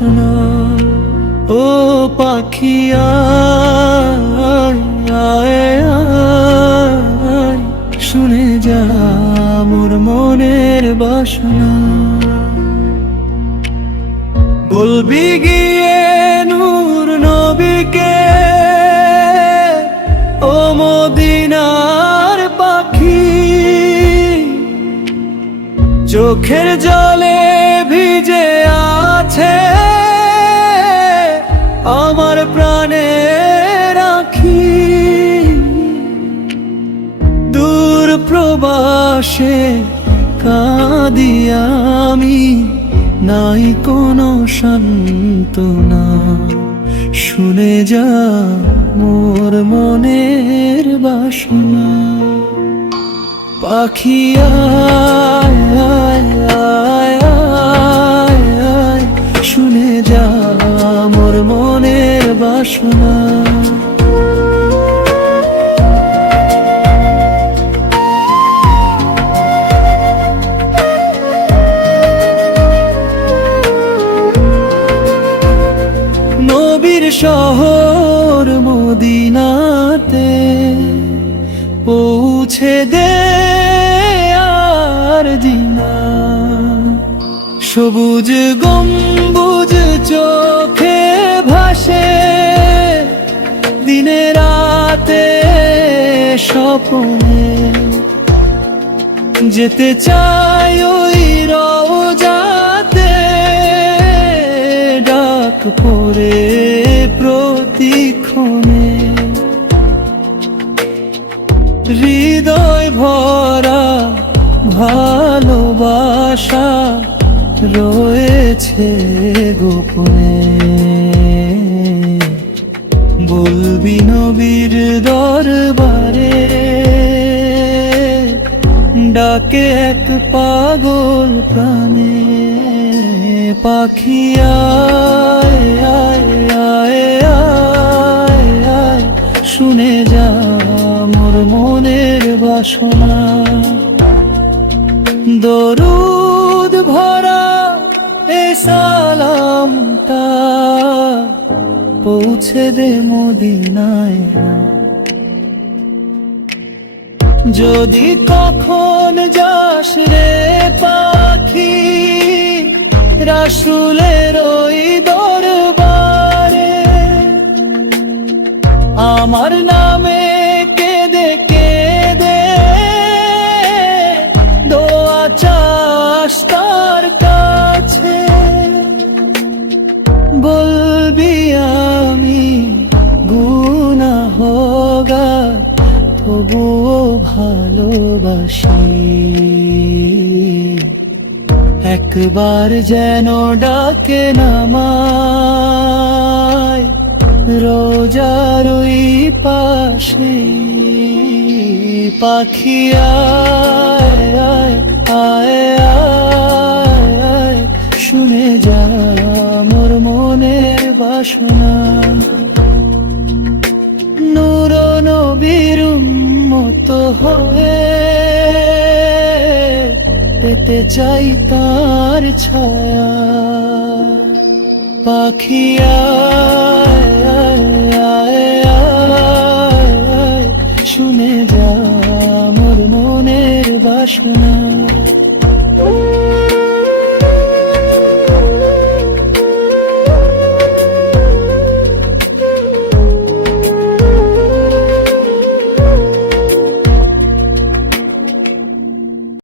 বাসনা। ও পাখি আয় আয় আয়, শুনে যা মোর মনের বাসনা। বলবি গিয়ে নূর নবীকে, ও মদিনার পাখি, চোখের জলে ভিজে আছে আমার প্রাণের আঁখি। দূর প্রবাসে কাঁদি আমি, নাই কোনো সান্ত্বনা। শুনে যা মোর মনের বাসনা। পাখি আয় আয় আয় আয় আয়, শুনে যা মোর মনের বাসনা। নবীর শহর মদিনাতে পৌঁছে দে আর জিনা। সবুজ গম্বুজ চোখে ভাসে দিনে রাতে স্বপ্নে। যেতে চাই ওই রওজাতে, ডাক পড়ে প্রতিক্ষণে। হৃদয় ভরা ভালোবাসা রয়েছে গোপনে। বলবি নবীর দরবারে, ডাকে এক পাগল প্রাণে। পাখি আয় আয় আয় আয় আয়, শুনে যা মোর মনের বাসনা। দরুদ ভরা এ সালামটা পৌঁছে দে মদিনায়। যদি কখন যাস রে পাখি রাসূলের ওই দরবারে, আমার নামে কেঁদে কেঁদে দোয়া চাস তার কাছে। বলবি আমি গুনাহগার, তবুও ভালোবাসি। একবার যেন ডাকে নামায় রোজার ওই পাশে। পাখি আয় আয় আয় আয় আয়, শুনে যা মোর মনের বাসনা। নূর নবীর উম্মত হয়ে পেতে চাই তার ছায়া। পাখি আয় আয় আয় আয় আয়, শুনে যা মোর মনের বাসনা।